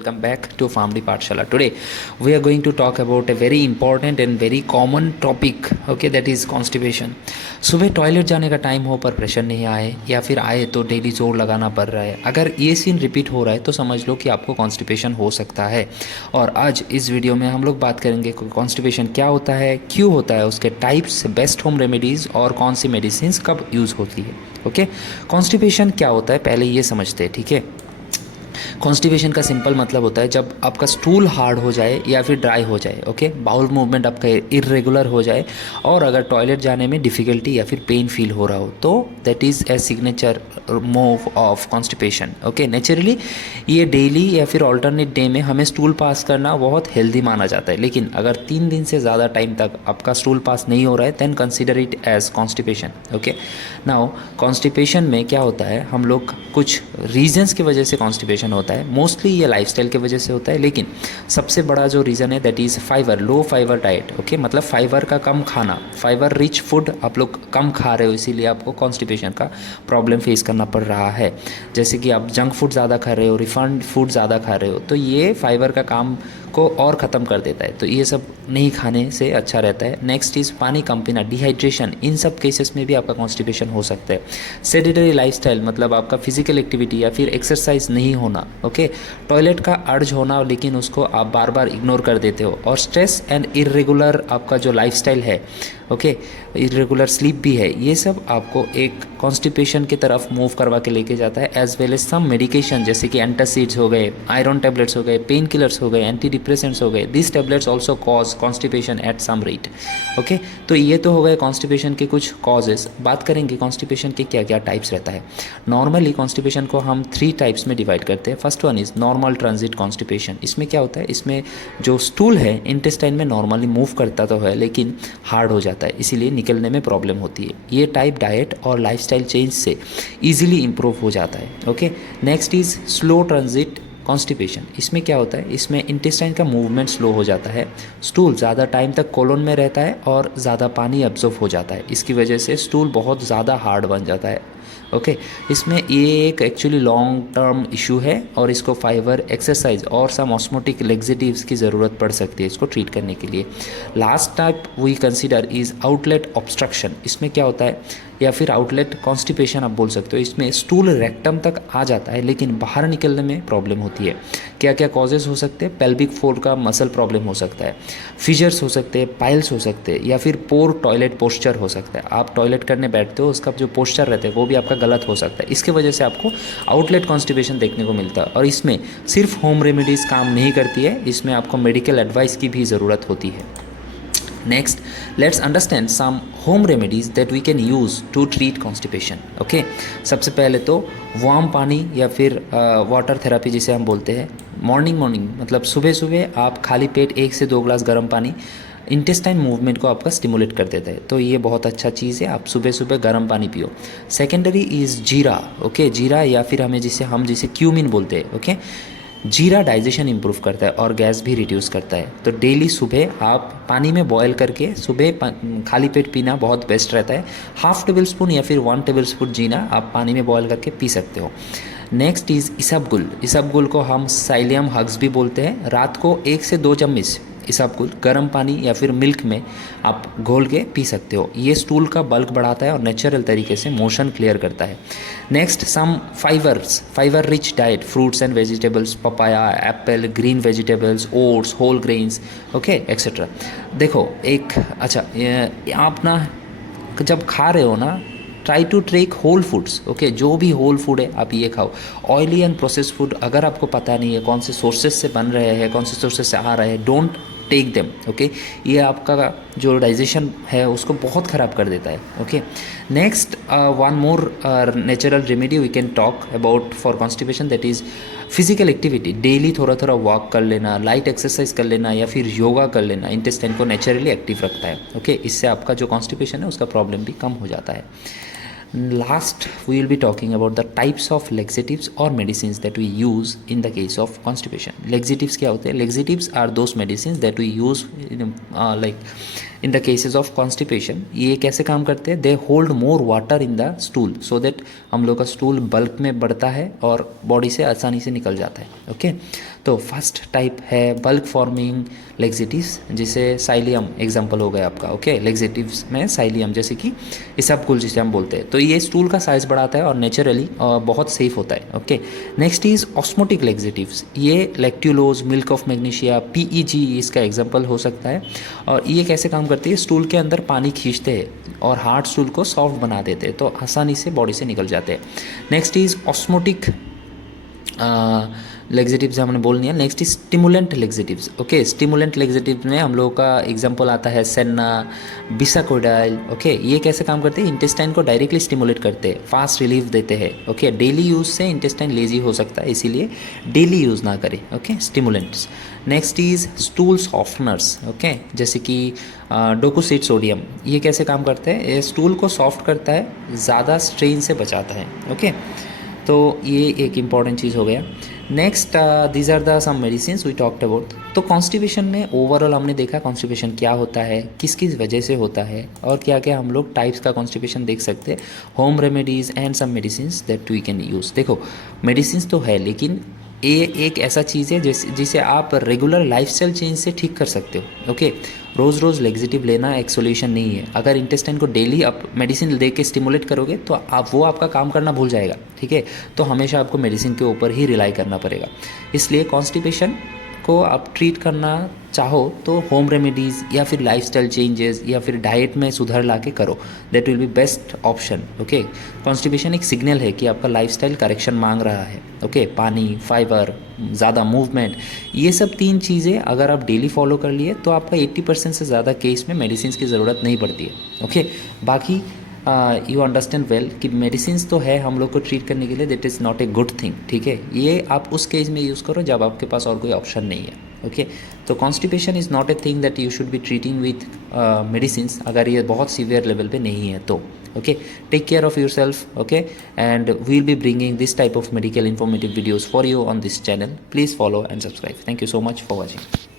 Welcome back to Family Pathshala. Today we are going to talk about a very important and very common topic, okay, that is constipation. सुबह toilet जाने का time हो पर pressure नहीं आए या फिर आए तो डेली जोर लगाना पड़ रहा है। अगर ये सीन रिपीट हो रहा है तो समझ लो कि आपको कॉन्स्टिपेशन हो सकता है। और आज इस वीडियो में हम लोग बात करेंगे कि कॉन्स्टिपेशन क्या होता है, क्यों होता है, उसके टाइप्स, बेस्ट होम रेमेडीज़ और कौन सी मेडिसिन कब यूज़ होती है। ओके, कॉन्स्टिपेशन क्या होता है पहले ये समझते हैं, ठीक है। कॉन्स्टिपेशन का सिंपल मतलब होता है जब आपका स्टूल हार्ड हो जाए या फिर ड्राई हो जाए, ओके, बाउल मूवमेंट आपका इरेगुलर हो जाए और अगर टॉयलेट जाने में डिफ़िकल्टी या फिर पेन फील हो रहा हो तो that is a signature move of constipation. Okay, naturally ये डेली या फिर ऑल्टरनेट डे में हमें स्टूल पास करना बहुत हेल्दी माना जाता है, लेकिन अगर 3 दिन से ज़्यादा टाइम तक आपका स्टूल पास नहीं हो रहा है then consider it as constipation. Okay, now constipation में क्या होता है, हम लोग कुछ रीजंस की वजह से कॉन्स्टिपेशन होता है। मोस्टली ये लाइफस्टाइल की वजह से होता है, लेकिन सबसे बड़ा जो रीज़न है that is fibre, low fibre diet. Okay, मतलब फाइबर का कम खाना, फाइबर रिच फूड आप लोग कम खा रहे हो, इसीलिए आपको कॉन्स्टिपेशन का प्रॉब्लम फेस करना पड़ रहा है। जैसे कि आप जंक फूड ज़्यादा खा रहे हो, रिफाइंड फूड ज़्यादा खा रहे हो, तो ये फाइबर का काम को और ख़त्म कर देता है, तो ये सब नहीं खाने से अच्छा रहता है। नेक्स्ट इज़ पानी कम पीना, डिहाइड्रेशन, इन सब केसेस में भी आपका कॉन्स्टिपेशन हो सकता है। सेडेटरी लाइफस्टाइल मतलब आपका फिजिकल एक्टिविटी या फिर एक्सरसाइज नहीं होना, ओके, टॉयलेट का अर्ज होना लेकिन उसको आप बार बार इग्नोर कर देते हो, और स्ट्रेस एंड इरेगुलर आपका जो लाइफस्टाइल है, ओके, इरेगुलर स्लीप भी है, ये सब आपको एक कॉन्स्टिपेशन की तरफ मूव करवा के लेके जाता है। As well as some medication जैसे कि एंटासिड्स हो गए, आयरन टैबलेट्स हो गए, पेन किलर्स हो गए, एंटी डिप्रेसेंट्स हो गए, this tablets also cause constipation at some rate. Okay, तो ये तो हो गए कॉन्स्टिपेशन के कुछ कॉजेस। बात करेंगे कॉन्स्टिपेशन के क्या क्या टाइप्स रहता है। नॉर्मली कॉन्स्टिपेशन को हम 3 टाइप्स में डिवाइड करते हैं। First one is normal transit constipation. इसमें क्या होता है, इसमें जो स्टूल है इंटेस्टाइन में नॉर्मली मूव करता तो है लेकिन हार्ड हो जाता है, इसीलिए निकलने में प्रॉब्लम होती है। ये टाइप डाइट और लाइफस्टाइल चेंज से इजीली इंप्रूव हो जाता है। Okay, next is slow transit constipation. इसमें क्या होता है, इसमें इंटेस्टाइन का मूवमेंट स्लो हो जाता है, स्टूल ज़्यादा टाइम तक कोलोन में रहता है और ज़्यादा पानी एब्जॉर्ब हो जाता है, इसकी वजह से स्टूल बहुत ज़्यादा हार्ड बन जाता है। ओके, इसमें ये एक एक्चुअली लॉन्ग टर्म इशू है और इसको फाइबर, एक्सरसाइज और सम ऑस्मोटिक लेग्जेटिव्स की ज़रूरत पड़ सकती है इसको ट्रीट करने के लिए। Last type we consider is outlet obstruction. इसमें क्या होता है, या फिर आउटलेट कॉन्स्टिपेशन आप बोल सकते हो। इसमें स्टूल रेक्टम तक आ जाता है लेकिन बाहर निकलने में प्रॉब्लम होती है। क्या क्या कॉजेज़ हो सकते हैं, पेल्विक फ्लोर का मसल प्रॉब्लम हो सकता है, फिशर्स हो सकते हैं, पाइल्स हो सकते हैं, या फिर पोर टॉयलेट पोस्चर हो सकता है। आप टॉयलेट करने बैठते हो, उसका जो पोस्चर रहता है वो भी आपका गलत हो सकता है, इसके वजह से आपको आउटलेट कॉन्स्टिपेशन देखने को मिलता है। और इसमें सिर्फ होम रेमेडीज़ काम नहीं करती है, इसमें आपको मेडिकल एडवाइस की भी ज़रूरत होती है। Next, let's understand some home remedies that we can use to treat constipation. Okay, सबसे पहले तो वार्म पानी या फिर वाटर थेरेपी जिसे हम बोलते हैं। मॉर्निंग मतलब सुबह सुबह आप खाली पेट 1 से 2 ग्लास गर्म पानी इंटेस्टाइन मूवमेंट को आपका स्टिमुलेट कर देता है, तो ये बहुत अच्छा चीज़ है, आप सुबह सुबह गर्म पानी पियो। सेकेंडरी इज़ जीरा। ओके, जीरा या फिर हम जिसे क्यूमिन बोलते हैं। ओके, जीरा डाइजेशन इंप्रूव करता है और गैस भी रिड्यूस करता है, तो डेली सुबह आप पानी में बॉयल करके सुबह खाली पेट पीना बहुत बेस्ट रहता है। हाफ टेबल स्पून या फिर 1 टेबल स्पून जीरा आप पानी में बॉयल करके पी सकते हो। Next is isabgol. इसबगुल को हम साइलियम हग्स भी बोलते हैं। रात को 1 से 2 चम्मच इसबगुल गर्म पानी या फिर मिल्क में आप घोल के पी सकते हो। ये स्टूल का बल्क बढ़ाता है और नेचुरल तरीके से मोशन क्लियर करता है। Next, some fibre rich diet, fruits and vegetables, papaya, apple, green vegetables, oats, whole grains, okay, etcetera. देखो एक अच्छा, आप ना जब खा रहे हो ना, try to take whole foods. Okay, जो भी होल फूड है आप ये खाओ। ऑयली एंड प्रोसेस फूड अगर आपको पता नहीं है कौन से सोर्सेज से बन रहे हैं, कौन से सोर्सेज से आ रहे हैं, डोंट टेक देम। ओके, ये आपका जो डाइजेशन है उसको बहुत ख़राब कर देता है। Okay, next one more natural remedy we can talk about for constipation, that is physical activity. Daily थोड़ा थोड़ा वॉक कर लेना, लाइट एक्सरसाइज कर लेना या फिर योगा कर लेना इंटेस्टाइन को नेचुरली एक्टिव रखता है। ओके, इससे आपका जो कॉन्स्टिपेशन है उसका प्रॉब्लम भी कम हो जाता है। Last, we will be talking about the types of laxatives or medicines that we use in the case of constipation. Laxatives क्या होते हैं? Laxatives are those medicines that we use like in the cases of constipation. ये कैसे काम करते हैं? They hold more water in the stool so that हम लोग का stool bulk में बढ़ता है और body से आसानी से निकल जाता है. Okay, तो फर्स्ट टाइप है बल्क फॉर्मिंग लेग्जेटिव्स, जिसे साइलियम एग्जांपल हो गया आपका। ओके, लेग्जेटिव्स में साइलियम जैसे कि इसबगोल जिसे हम बोलते हैं, तो ये स्टूल का साइज़ बढ़ाता है और नेचुरली बहुत सेफ होता है। Okay, next is osmotic laxatives, ये लैक्ट्यूलोज, मिल्क ऑफ मैग्नीशिया, पीईजी इसका एग्जांपल हो सकता है। और ये कैसे काम करती है, स्टूल के अंदर पानी खींचते हैं और हार्ड स्टूल को सॉफ्ट बना देते हैं, तो आसानी से बॉडी से निकल जाते हैं। नेक्स्ट इज ऑस्मोटिक लेग्जेटिव्स हमने बोल लिया। Next is stimulant laxatives. Okay, stimulant laxatives में हम लोगों का एग्जांपल आता है सेन्ना, बिसाकोडाइल। ओके, ये कैसे काम करते हैं, इंटेस्टाइन को डायरेक्टली स्टिमुलेट करते हैं, फास्ट रिलीफ देते हैं। ओके, डेली यूज़ से इंटेस्टाइन लेजी हो सकता है, इसीलिए डेली यूज़ ना करें। Okay, stimulants. Next is stool softeners. Okay, जैसे कि डोकोसिट सोडियम, ये कैसे काम करते हैं, ये स्टूल को सॉफ्ट करता है, ज़्यादा स्ट्रेन से बचाता है। ओके, तो ये एक इम्पॉर्टेंट चीज़ हो गया। Next these are the some medicine we talked about. तो कॉन्स्टिपेशन में ओवरऑल हमने देखा कॉन्स्टिपेशन क्या होता है, किस किस वजह से होता है, और क्या क्या हम लोग टाइप्स का कॉन्स्टिपेशन देख सकते हैं, home remedies and some medicine that we can use. देखो, मेडिसिन तो है, लेकिन ये एक ऐसा चीज़ है जिसे आप रेगुलर लाइफस्टाइल चेंज से ठीक कर सकते हो। ओके, रोज़ रोज़ लेग्जेटिव लेना एक सोल्यूशन नहीं है। अगर इंटेस्टाइन को डेली आप मेडिसिन दे के स्टिमुलेट करोगे तो आपका काम करना भूल जाएगा। ठीक है, तो हमेशा आपको मेडिसिन के ऊपर ही रिलाई करना पड़ेगा। इसलिए कॉन्स्टिपेशन को आप ट्रीट करना चाहो तो होम रेमेडीज़ या फिर लाइफस्टाइल चेंजेस या फिर डाइट में सुधार ला के करो, that will be best option. Okay, constipation एक सिग्नल है कि आपका लाइफस्टाइल करेक्शन मांग रहा है। ओके, पानी, फाइबर, ज़्यादा मूवमेंट, ये सब 3 चीज़ें अगर आप डेली फॉलो कर लिए तो आपका 80% से ज़्यादा केस में मेडिसिन की ज़रूरत नहीं पड़ती है। ओके, बाकी यू अंडरस्टैंड वेल कि मेडिसिन तो है हम लोग को ट्रीट करने के लिए, that is not a good thing. ठीक है, ये आप उस केस में यूज़ करो जब आपके पास और कोई ऑप्शन नहीं है। ओके, तो constipation is not a thing that you should be treating with medicine, अगर ये बहुत सीवियर लेवल पे नहीं है तो। Okay, take care of your self. Okay, and we will be bringing this type of medical informative videos for you on this channel. Please follow and subscribe. Thank you so much for watching.